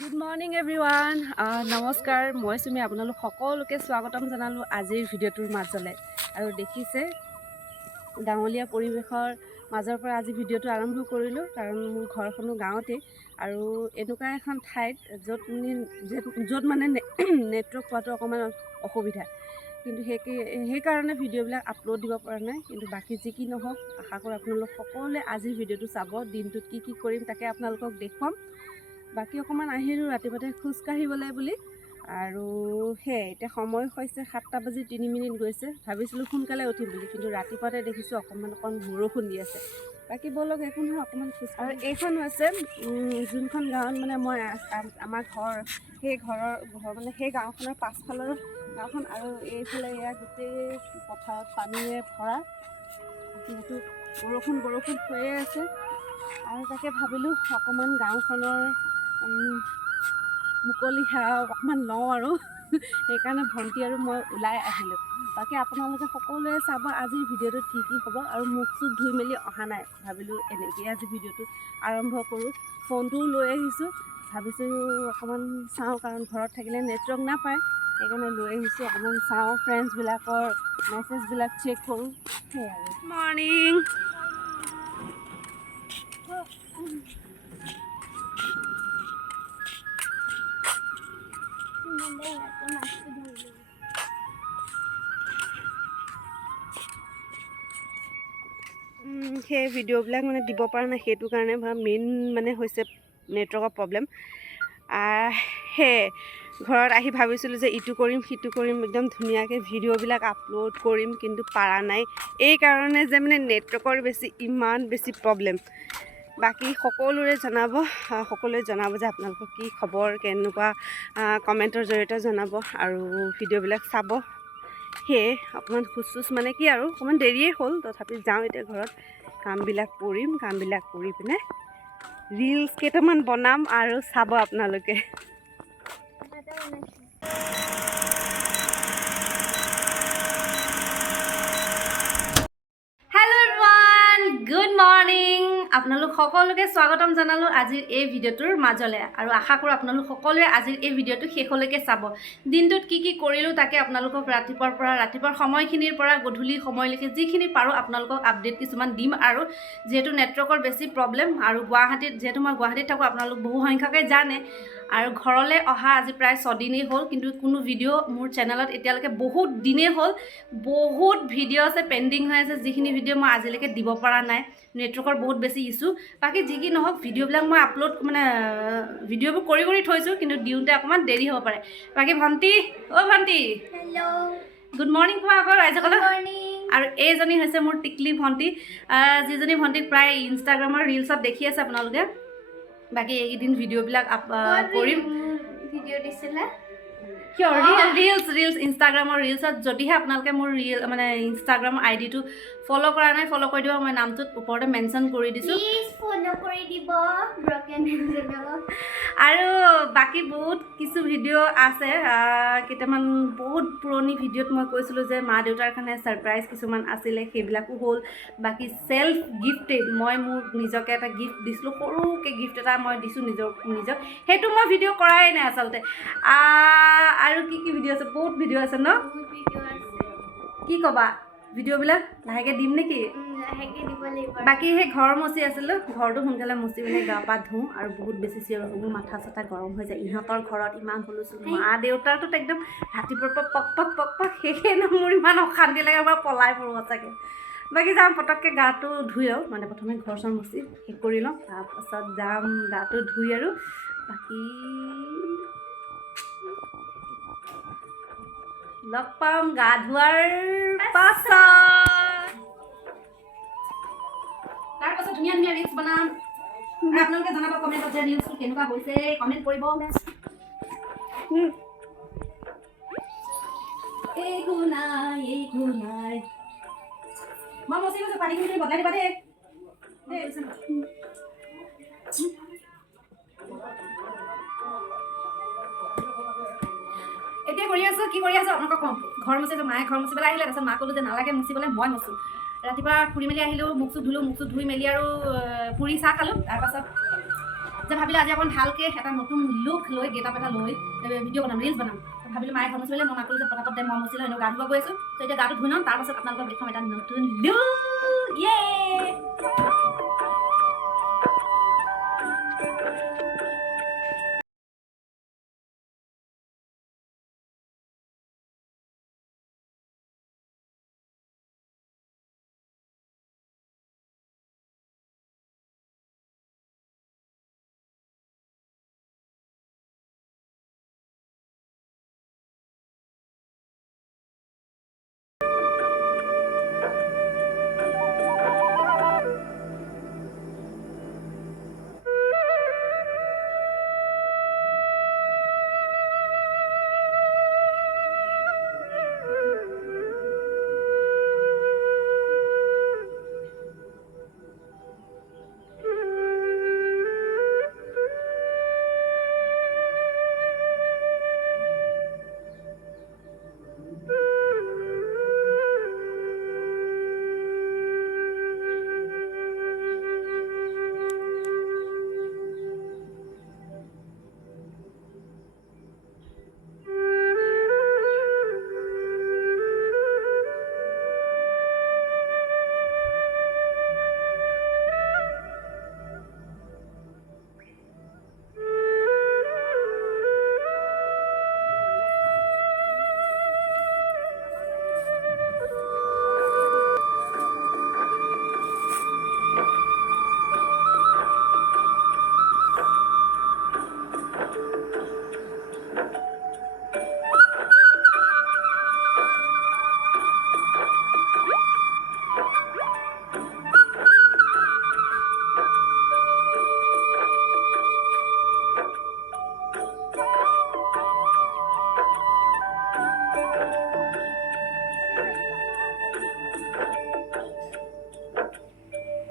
Good morning everyone নমস্কাৰ মই চুমি আপোনালোক সকলোকে স্বাগতম জনালোঁ আজিৰ ভিডিঅ'টোৰ মাজলৈ আৰু দেখিছে গাঁৱলীয়া পৰিৱেশৰ মাজৰ পৰা আজি ভিডিঅ'টো আৰম্ভ কৰিলোঁ কাৰণ মোৰ ঘৰখনো গাঁৱতেই আৰু এনেকুৱা এখন ঠাইত য'ত মানে নেটৱৰ্ক পোৱাটো অকণমান অসুবিধা কিন্তু সেইকাৰণে ভিডিঅ'বিলাক আপলোড দিব পৰা নাই কিন্তু বাকী যি কি নহওক আশা কৰোঁ আপোনালোক সকলোৱে আজিৰ ভিডিঅ'টো চাব দিনটোত কি কৰিম তাকে আপোনালোকক দেখুৱাম বাকী অকণমান আহিলোঁ ৰাতিপুৱাতে খোজকাঢ়িবলৈ বুলি আৰু এতিয়া সময় হৈছে 7:03 গৈছে ভাবিছিলোঁ সোনকালে উঠিম বুলি কিন্তু ৰাতিপুৱাতে দেখিছোঁ অকণমান বৰষুণ দি আছে বাকী বলক একো নহয় অকণমান খোজ আৰু এইখন হৈছে যোনখন গাঁৱত মানে মই আমাৰ ঘৰৰ মানে সেই গাঁওখনৰ পাছফালৰ গাঁওখন আৰু এইফালে এয়া গোটেই পথাৰত পানীৰে ভৰা যিহেতু বৰষুণ হৈয়ে আছে আৰু তাকে ভাবিলোঁ অকণমান গাঁওখনৰ মুকলি হাৱা অকণমান লওঁ আৰু সেইকাৰণে ভণ্টি আৰু মই ওলাই আহিলোঁ বাকী আপোনালোকে সকলোৱে চাব আজিৰ ভিডিঅ'টোত কি হ'ব আৰু মুখ চুখ ধুই মেলি অহা নাই ভাবিলোঁ এনেকৈ আজি ভিডিঅ'টো আৰম্ভ কৰোঁ ফোনটোও লৈ আহিছোঁ ভাবিছোঁ অকণমান চাওঁ কাৰণ ঘৰত থাকিলে নেটৱৰ্ক নাপায় সেইকাৰণে লৈ আহিছোঁ অকণমান চাওঁ ফ্ৰেণ্ডছবিলাকৰ মেছেজবিলাক চেক কৰোঁ সেয়াই আৰু মৰ্ণিং সেই ভিডিঅ'বিলাক মানে দিব পৰা নাই সেইটো কাৰণে মেইন মানে হৈছে নেটৱৰ্কৰ প্ৰব্লেম ঘৰত আহি ভাবিছিলোঁ যে ইটো কৰিম সিটো কৰিম একদম ধুনীয়াকৈ ভিডিঅ'বিলাক আপলোড কৰিম কিন্তু পাৰা নাই এই কাৰণে যে মানে নেটৱৰ্কৰ ইমান বেছি প্ৰব্লেম বাকী সকলোৱে জনাব যে আপোনালোকৰ কি খবৰ কেনেকুৱা কমেণ্টৰ জৰিয়তে জনাব আৰু ভিডিঅ'বিলাক চাব সেয়ে অকণমান খোজ মানে কি আৰু অকণমান দেৰিয়ে হ'ল তথাপি যাওঁ এতিয়া ঘৰত কামবিলাক কৰি পিনে ৰিলছ কেইটামান বনাম আৰু চাব আপোনালোকে গুড মৰ্ণিং আপোনালোক সকলোকে স্বাগতম জনালোঁ আজিৰ এই ভিডিঅ'টোৰ মাজলৈ আৰু আশা কৰোঁ আপোনালোক সকলোৱে আজিৰ এই ভিডিঅ'টো শেষলৈকে চাব দিনটোত কি কৰিলোঁ তাকে আপোনালোকক ৰাতিপুৱাৰ সময়খিনিৰ পৰা গধূলি সময়লৈকে যিখিনি পাৰোঁ আপোনালোকক আপডেট কিছুমান দিম আৰু যিহেতু নেটৱৰ্কৰ বেছি প্ৰব্লেম আৰু যিহেতু মই গুৱাহাটীত থাকোঁ আপোনালোক বহু সংখ্যকে জানে আৰু ঘৰলৈ অহা আজি প্ৰায় 6 দিনেই হ'ল কিন্তু কোনো ভিডিঅ' মোৰ চেনেলত এতিয়ালৈকে বহুত দিনেই হ'ল বহুত ভিডিঅ' আছে পেণ্ডিং হৈ আছে যিখিনি ভিডিঅ' মই আজিলৈকে দিব পৰা নাই নেটৱৰ্কৰ বহুত বেছি ইছ্যু বাকী যি কি নহওক ভিডিঅ'বিলাক মই আপলোড মানে ভিডিঅ'বোৰ কৰি থৈছোঁ কিন্তু দিওঁতে অকণমান দেৰি হ'ব পাৰে বাকী ভণ্টি হেল্ল' গুড মৰ্ণিং কোৱা আকৌ ৰাইজসকলক আৰু এইজনী হৈছে মোৰ টিকলি ভণ্টি যিজনী ভণ্টিক প্ৰায় ইনষ্টাগ্ৰামৰ ৰিলছত দেখি আছে আপোনালোকে বাকী এইকেইদিন ভিডিঅ'বিলাক কৰিম ভিডিঅ' দিছিলে ৰিলছ ইনষ্টাগ্ৰামৰ ৰিলছত যদিহে আপোনালোকে মোৰ মানে ইনষ্টাগ্ৰামৰ আইডিটো ফ'ল' কৰা নাই ফ'ল' কৰি দিব মই নামটোত ওপৰতে মেনশ্যন কৰি দিছোঁ আৰু বাকী বহুত কিছু ভিডিঅ' আছে কেইটামান বহুত পুৰণি ভিডিঅ'ত মই কৈছিলোঁ যে মা দেউতাৰ কাৰণে ছাৰপ্ৰাইজ কিছুমান আছিলে সেইবিলাকো হ'ল বাকী চেল্ফ গিফ্টেড মই মোক নিজকে এটা গিফ্ট দিছিলোঁ সৰুকৈ গিফ্ট এটা মই দিছোঁ নিজক সেইটো মই ভিডিঅ' কৰাই নাই আচলতে আৰু কি ভিডিঅ' আছে বহুত ভিডিঅ' আছে ন কি ক'বা ভিডিঅ'বিলাক লাহেকৈ দিম নেকি বাকী সেই ঘৰ মচি আছিলোঁ ঘৰটো সোনকালে মচি পিনে গা পা ধুওঁ আৰু বহুত বেছি চিঞৰ মোৰ মাথা চাথা গৰম হৈ যায় ইহঁতৰ ঘৰত ইমান হুলস্থুল মা দেউতাৰটোত একদম ৰাতিপুৱাৰ পৰা পক সেইখিনি মোৰ ইমান অশান্তি লাগে মই পলাই পৰোঁ সঁচাকৈ বাকী যাম পটককৈ গাটো ধুই আৰু মানে প্ৰথমে ঘৰ চৰ মচি শেষ কৰি লওঁ তাৰপাছত যাম গাটো ধুই আৰু বাকী লগ পাম গা ধোৱাৰ পাছত তাৰপাছত ধুনীয়া ৰিলছ বনাম আপোনালোকে জনাব কমেণ্টত যে ৰিলছটো কেনেকুৱা হৈছে কমেণ্ট কৰিব একো নাই মই মচি গৈছোঁ পানীখিনি বদলাই দিবা দেই এতিয়া কি কৰি আছোঁ আপোনালোকক ক'ম ঘৰ মচিছোঁ মায়ে ঘৰ মচিবলৈ আহিলে তাৰপিছত মাক ক'লোঁ যে নালাগে মচিবলৈ মই মচোঁ ৰাতিপুৱা ফুৰি মেলি আহিলোঁ মুখ চুখ ধুই মেলি আৰু পুৰি চাহ খালোঁ তাৰপাছত যে ভাবিলে আজি অকণ ভালকৈ এটা নতুন লুক লৈ গেটআপ এটা লৈ ভিডিঅ' বনাম ৰিলছ বনাম ভাবিলোঁ মায়ে ঘৰ মচিলে মই মাকলো যে পটাপট দে মই মচিলে এনেও গা ধুব গৈ আছোঁ ত' এতিয়া গাটো ধুই লওঁ তাৰপাছত আপোনালোকক দেখাম এটা নতুন লুক ইয়ে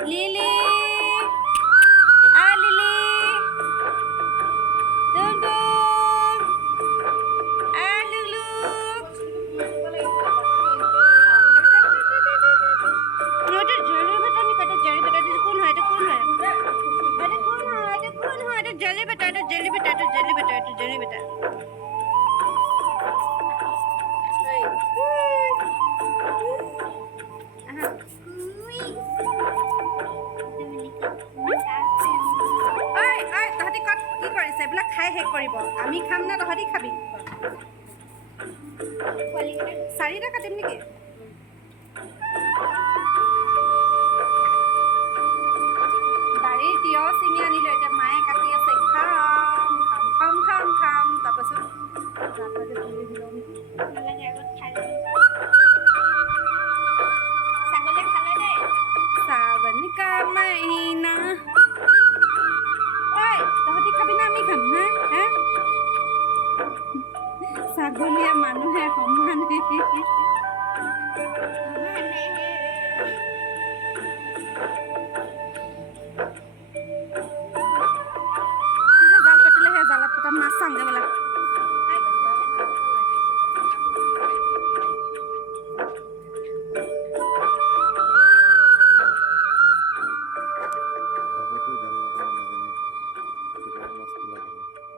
Lily! Ah, Lily! Dun dun! Ah, Lulu! এটা জলি বেটা নি কত জলি বেটা দিস কোন হয় এটা কোন হয় এটা কোন হয় এটা কোন হয় এটা জলি বেটা এটা জলি বেটা এটা জলি বেটা এটা জলি বেটা তহঁতি ক'ত কি কৰিছে এইবিলাক খাই শেষ কৰিব আমি খাম না তহঁতি খাবি চাৰিটা কাটিম নেকি বাৰীৰ তিয়হ চিঙি আনিলোঁ এতিয়া মায়ে কাটি আছে খাম তাৰপাছত सावन का महीना ओए तहती खाबी ना आमी खाम हाँ ছাগলীয়া মানুহে সমানে জাল পাতিলেহে জালত পতা মাছ চাওঁগে বোলা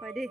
হয় দেই